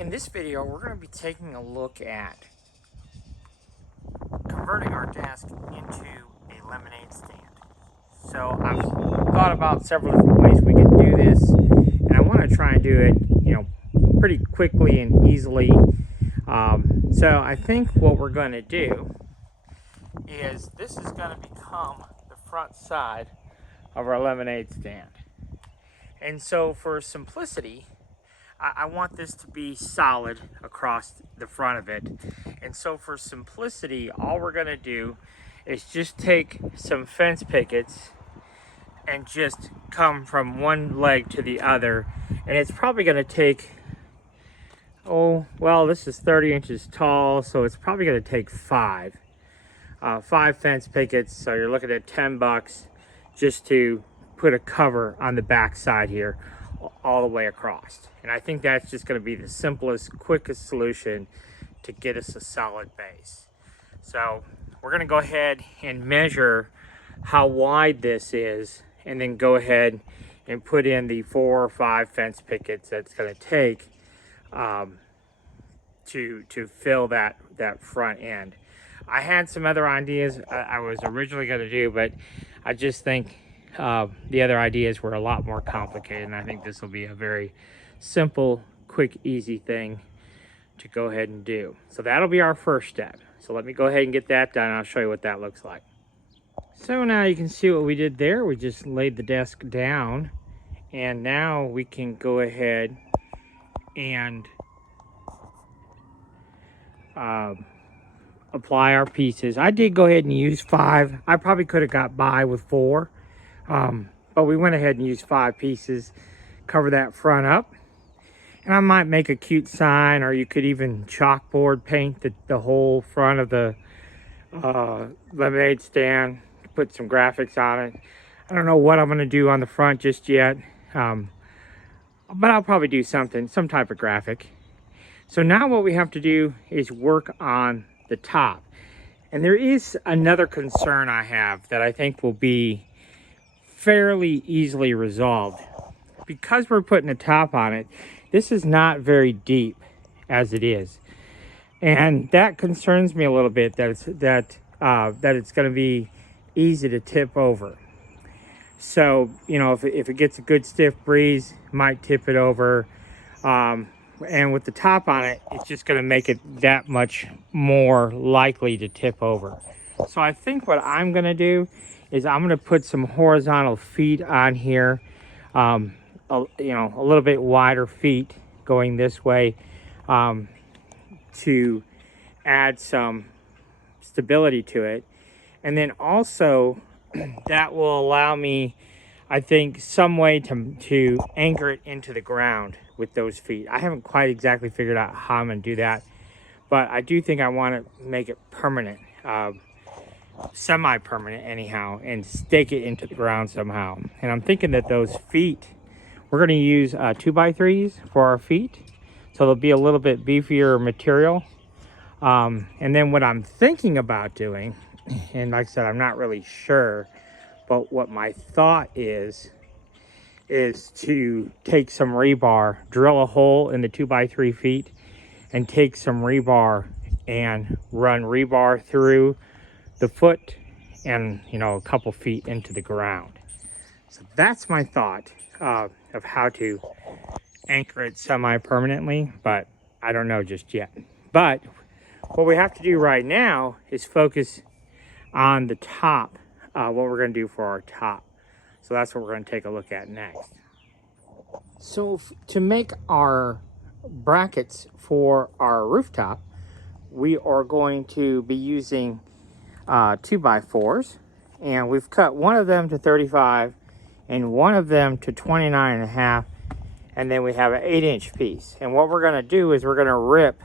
In this video, we're going to be taking a look at converting our desk into a lemonade stand. So I've thought about several different ways we can do this, and I want to try and do it, pretty quickly and easily. So I think what we're going to do is this is going to become the front side of our lemonade stand. And so for simplicity, I want this to be solid across the front of it. And so for simplicity, all we're gonna do is just take some fence pickets and just come from one leg to the other. And it's probably gonna take, this is 30 inches tall, so it's probably gonna take five fence pickets. So you're looking at $10 just to put a cover on the back side here all the way across. And I think that's just going to be the simplest, quickest solution to get us a solid base. So we're going to go ahead and measure how wide this is, and then go ahead and put in the 4 or 5 fence pickets that's going to take to fill that front end. I had some other ideas I was originally going to do, but I just think the other ideas were a lot more complicated, and I think this will be a very simple, quick, easy thing to go ahead and do. So that'll be our first step. So let me go ahead and get that done, and I'll show you what that looks like. So now you can see what we did there. We just laid the desk down, and now we can go ahead and apply our pieces. I did go ahead and use 5. I probably could have got by with 4. But we went ahead and used 5 pieces, cover that front up. And I might make a cute sign, or you could even chalkboard paint the whole front of the lemonade stand, put some graphics on it. I don't know what I'm going to do on the front just yet, but I'll probably do some type of graphic. So now what we have to do is work on the top. And there is another concern I have that I think will be fairly easily resolved. Because we're putting a top on it, this is not very deep as it is, and that concerns me a little bit, that it's going to be easy to tip over. So if it gets a good stiff breeze, might tip it over, and with the top on it, it's just going to make it that much more likely to tip over. So I think what I'm going to do is I'm going to put some horizontal feet on here, a little bit wider feet going this way, to add some stability to it. And then also that will allow me, I think, some way to anchor it into the ground with those feet. I haven't quite exactly figured out how I'm going to do that, but I do think I want to make it permanent. Semi-permanent anyhow, and stake it into the ground somehow. And I'm thinking that those feet, we're going to use 2x3s for our feet, so they'll be a little bit beefier material. And then what I'm thinking about doing, and like I said, I'm not really sure, but what my thought is to take some rebar, drill a hole in the 2x3 feet, and take some rebar and run rebar through the foot and a couple feet into the ground. So that's my thought of how to anchor it semi-permanently, but I don't know just yet. But what we have to do right now is focus on the top, what we're going to do for our top. So that's what we're going to take a look at next. So to make our brackets for our rooftop, we are going to be using 2x4s, and we've cut one of them to 35 and one of them to 29.5, and then we have an 8-inch piece. And what we're going to do is we're going to rip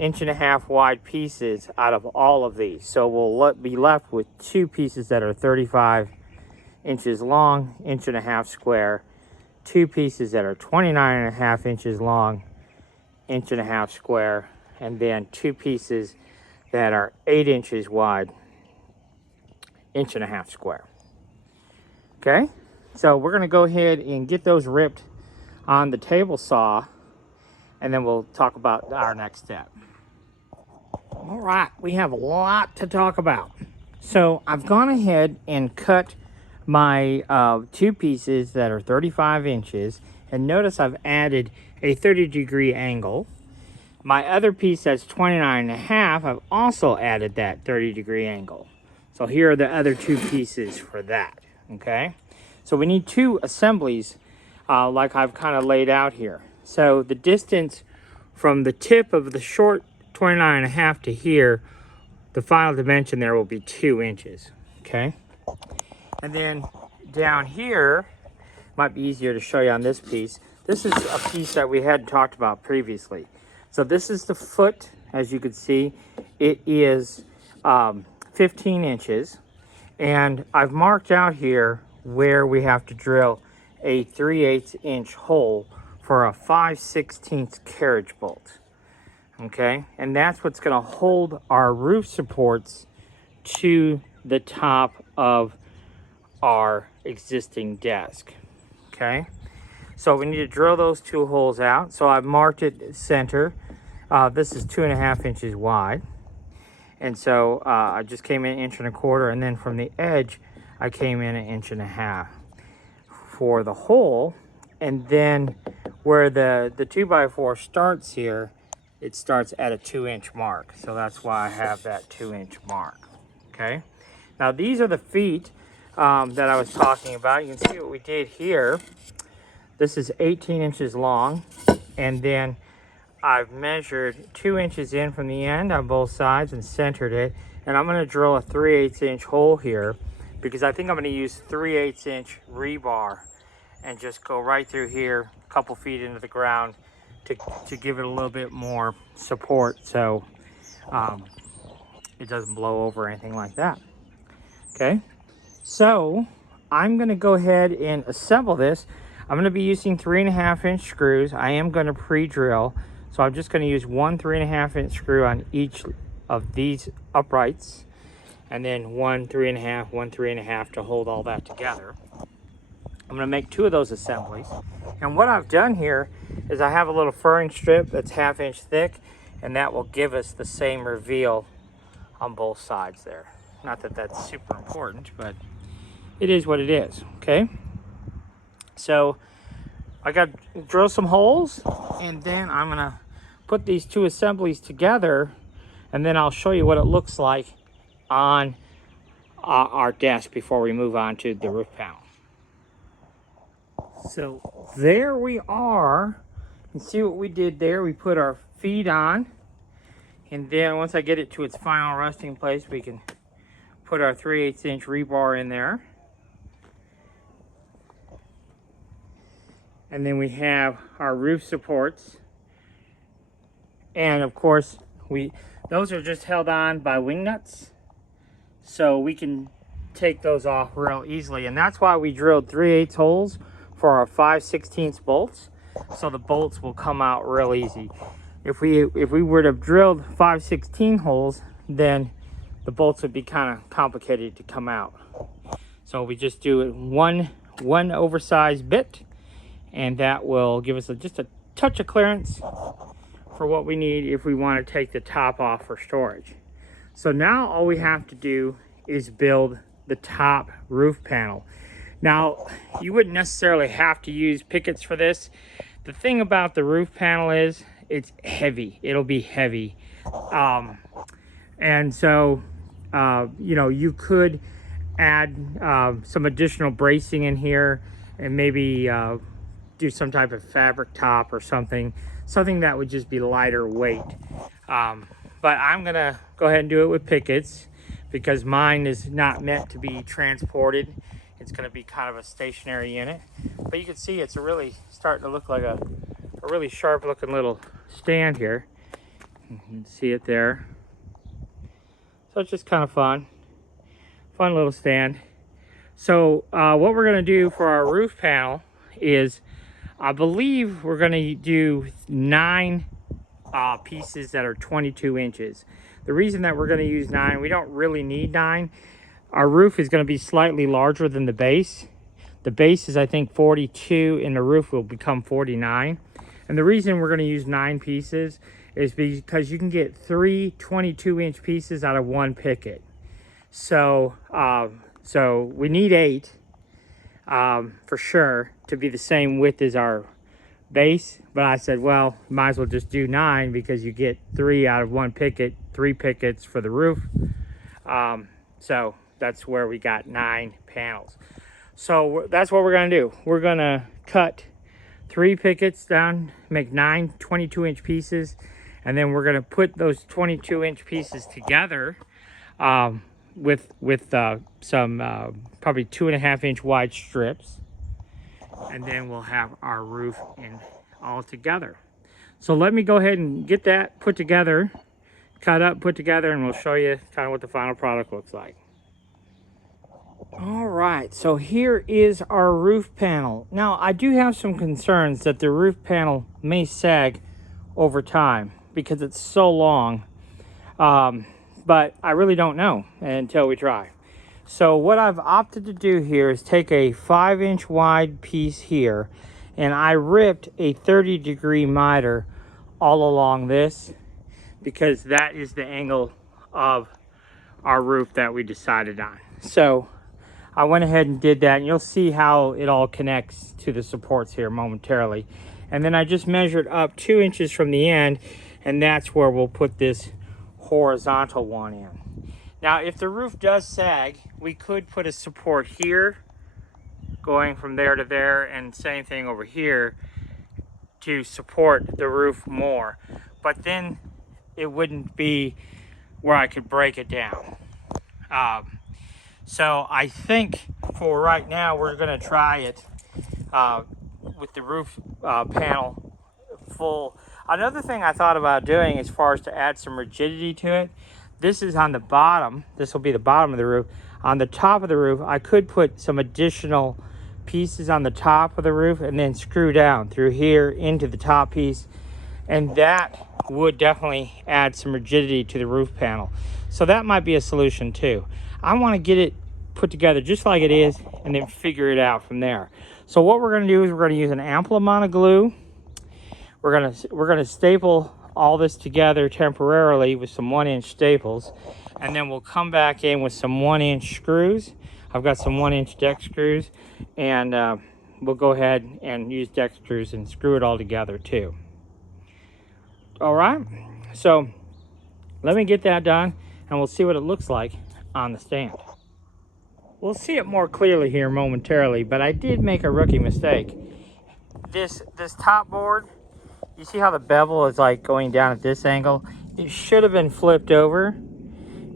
1.5-inch wide pieces out of all of these. So we'll be left with 2 pieces that are 35 inches long, 1.5 inch square, 2 pieces that are 29.5 inches long, 1.5 inch square, and then 2 pieces that are 8 inches wide, 1.5 inch square. Okay, so we're going to go ahead and get those ripped on the table saw and then we'll talk about our next step. All right, we have a lot to talk about. So I've gone ahead and cut my two pieces that are 35 inches, and notice I've added a 30-degree angle. My other piece that's 29.5, I've also added that 30-degree angle. So here are the other two pieces for that, okay? So we need two assemblies like I've kind of laid out here. So the distance from the tip of the short 29.5 to here, the final dimension there will be 2 inches, okay? And then down here, might be easier to show you on this piece. This is a piece that we had talked about previously. So this is the foot, as you can see. It is 15 inches. And I've marked out here where we have to drill a 3/8 inch hole for a 5/16 carriage bolt. Okay, and that's what's going to hold our roof supports to the top of our existing desk. Okay, so we need to drill those two holes out. So I've marked it center. This is 2.5 inches wide, and so I just came in 1.25 inches, and then from the edge I came in 1.5 inches for the hole. And then where the 2x4 starts here, it starts at a 2-inch mark. So that's why I have that 2-inch mark. Okay, now these are the feet that I was talking about. You can see what we did here. This is 18 inches long, and then I've measured 2 inches in from the end on both sides and centered it. And I'm going to drill a 3/8 inch hole here because I think I'm going to use 3/8 inch rebar and just go right through here, a couple feet into the ground to give it a little bit more support, so it doesn't blow over or anything like that. Okay, so I'm going to go ahead and assemble this. I'm going to be using 3.5 inch screws. I am going to pre-drill, so I'm just going to use one 3.5 inch screw on each of these uprights, and then one 3.5, one 3.5 to hold all that together. I'm going to make 2 of those assemblies. And what I've done here is I have a little furring strip that's 1/2 inch thick, and that will give us the same reveal on both sides there. Not that that's super important, but it is what it is, okay? So I got to drill some holes, and then I'm going to put these 2 assemblies together, and then I'll show you what it looks like on our desk before we move on to the roof panel. So there we are. You can see what we did there. We put our feet on, and then once I get it to its final resting place, we can put our 3/8 inch rebar in there. And then we have our roof supports. And of course, those are just held on by wing nuts, so we can take those off real easily. And that's why we drilled 3/8 holes for our 5/16 bolts, so the bolts will come out real easy. If we were to have drilled 5/16 holes, then the bolts would be kind of complicated to come out. So we just do it one oversized bit, and that will give us just a touch of clearance for what we need if we want to take the top off for storage. So now all we have to do is build the top roof panel. Now, you wouldn't necessarily have to use pickets for this. The thing about the roof panel is it's heavy. It'll be heavy. And so, you know, you could add some additional bracing in here and maybe do some type of fabric top or something that would just be lighter weight. But I'm gonna go ahead and do it with pickets because mine is not meant to be transported. It's going to be kind of a stationary unit, but you can see it's really starting to look like a really sharp looking little stand here. You can see it there. So it's just kind of fun little stand. So what we're going to do for our roof panel is, I believe we're going to do 9 pieces that are 22 inches. The reason that we're going to use 9, we don't really need 9. Our roof is going to be slightly larger than the base. The base is, I think, 42, and the roof will become 49. And the reason we're going to use 9 pieces is because you can get 3 22-inch pieces out of 1 picket. So, so we need 8 for sure to be the same width as our base. But I said, well, might as well just do 9 because you get 3 out of 1 picket, 3 pickets for the roof. So that's where we got 9 panels. So that's what we're going to do. We're going to cut 3 pickets down, make 9 22-inch pieces, and then we're going to put those 22-inch pieces together with some probably 2.5-inch wide strips, and then we'll have our roof in all together. So let me go ahead and get that put together, cut up, put together, and we'll show you kind of what the final product looks like. All right, so here is our roof panel. Now, I do have some concerns that the roof panel may sag over time because it's so long, but I really don't know until we try. So what I've opted to do here is take a 5-inch wide piece here, and I ripped a 30-degree miter all along this because that is the angle of our roof that we decided on. So I went ahead and did that, and you'll see how it all connects to the supports here momentarily. And then I just measured up 2 inches from the end, and that's where we'll put this horizontal one in. Now, if the roof does sag, we could put a support here, going from there to there, and same thing over here to support the roof more. But then it wouldn't be where I could break it down. So I think for right now, we're going to try it with the roof panel full. Another thing I thought about doing as far as to add some rigidity to it, this is on the bottom. This will be the bottom of the roof. On the top of the roof, I could put some additional pieces on the top of the roof and then screw down through here into the top piece. And that would definitely add some rigidity to the roof panel. So that might be a solution too. I want to get it put together just like it is and then figure it out from there. So what we're going to do is we're going to use an ample amount of glue. We're going to staple all this together temporarily with some 1-inch staples, and then we'll come back in with some 1-inch screws. I've got some 1-inch deck screws, and we'll go ahead and use deck screws and screw it all together too. All right, so let me get that done, and we'll see what it looks like on the stand. We'll see it more clearly here momentarily, but I did make a rookie mistake. This top board, you see how the bevel is like going down at this angle? It should have been flipped over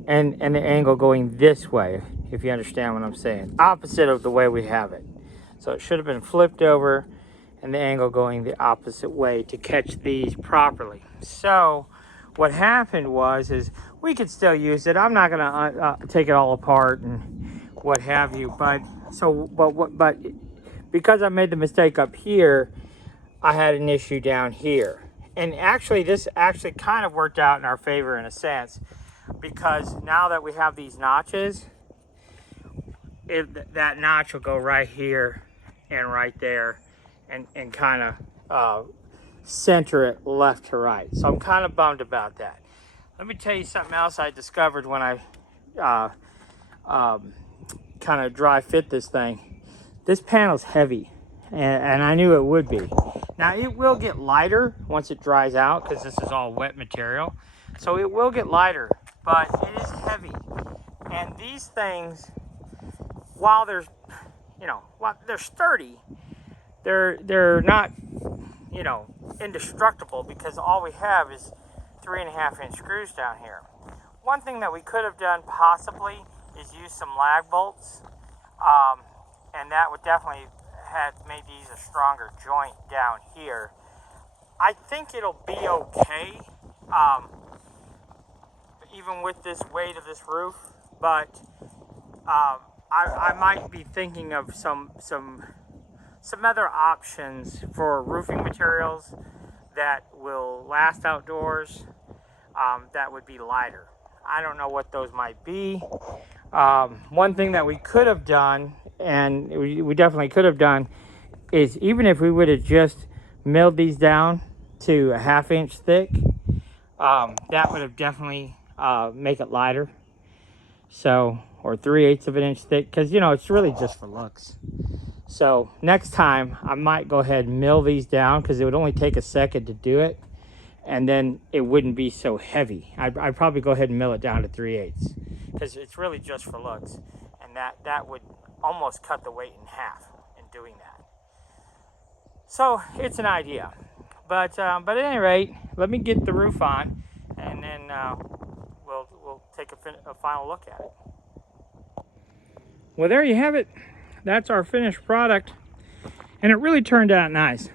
and the angle going this way, if you understand what I'm saying. Opposite of the way we have it. So it should have been flipped over and the angle going the opposite way to catch these properly. So what happened is we could still use it. I'm not gonna take it all apart and what have you, but because I made the mistake up here, I had an issue down here. And actually, this actually kind of worked out in our favor in a sense, because now that we have these notches, that notch will go right here and right there and kind of center it left to right. So I'm kind of bummed about that. Let me tell you something else I discovered when I kind of dry fit this thing. This panel's heavy, and I knew it would be. Now it will get lighter once it dries out because this is all wet material. So it will get lighter, but it is heavy. And these things, while they're, they're sturdy, they're not, indestructible because all we have is 3.5-inch screws down here. One thing that we could have done possibly is use some lag bolts, and that would definitely have made these a stronger joint down here. I think it'll be okay, even with this weight of this roof, but I might be thinking of some other options for roofing materials that will last outdoors, that would be lighter. I don't know what those might be. One thing that we could have done, and we definitely could have done, is even if we would have just milled these down to a 1/2 inch thick, that would have definitely make it lighter. So, or 3/8 of an inch thick, because you know it's really just for looks. So next time I might go ahead and mill these down, because it would only take a second to do it, and then it wouldn't be so heavy. I'd probably go ahead and mill it down to 3/8, because it's really just for looks, and that would almost cut the weight in half in doing that. So it's an idea, but at any rate, let me get the roof on, and then we'll take a final look at it. Well, there you have it. That's our finished product, and it really turned out nice.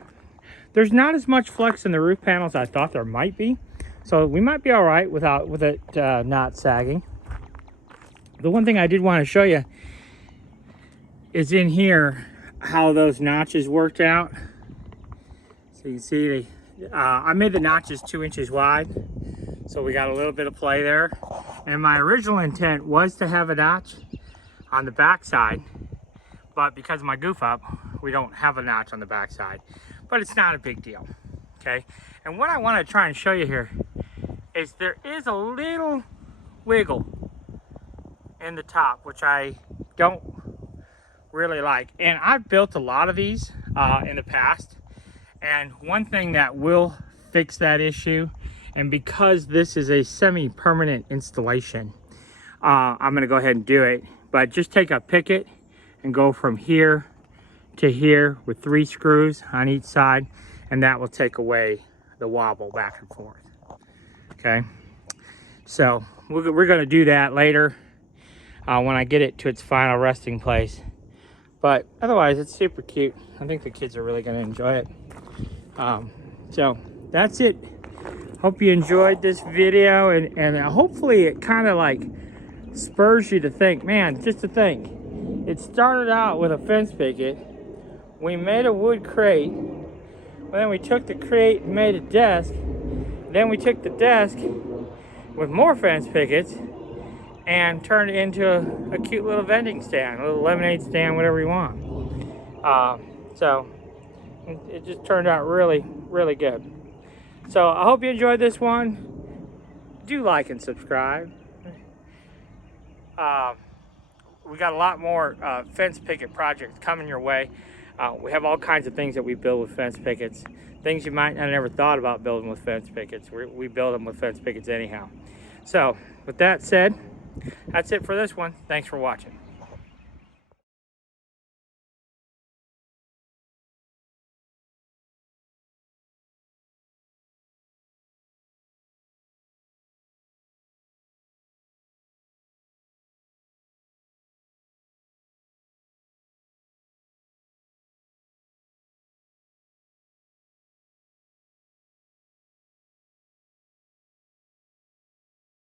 There's not as much flex in the roof panels as I thought there might be, so we might be all right with it not sagging. The one thing I did want to show you is in here how those notches worked out. So you can see I made the notches 2 inches wide, so we got a little bit of play there. And my original intent was to have a notch on the back side, but because of my goof up, we don't have a notch on the back side. But it's not a big deal, okay? And what I want to try and show you here is there is a little wiggle in the top, which I don't really like. And I've built a lot of these in the past, and one thing that will fix that issue, and because this is a semi-permanent installation, I'm going to go ahead and do it. But just take a Picket and go from here to here with 3 screws on each side, and that will take away the wobble back and forth. Okay, so we're going to do that later when I get it to its final resting place. But otherwise, it's super cute. I think the kids are really going to enjoy it. So that's it. Hope you enjoyed this video, and hopefully it kind of like spurs you to think, man, just to think. It started out with a fence picket. We made a wood crate. Then we took the crate and made a desk. Then we took the desk with more fence pickets and turned it into a cute little vending stand, a little lemonade stand, whatever you want. So it just turned out really, really good. So I hope you enjoyed this one. Do like and subscribe. We got a lot more fence picket projects coming your way. We have all kinds of things that we build with fence pickets. Things you might have never thought about building with fence pickets. We build them with fence pickets anyhow. So with that said, that's it for this one. Thanks for watching.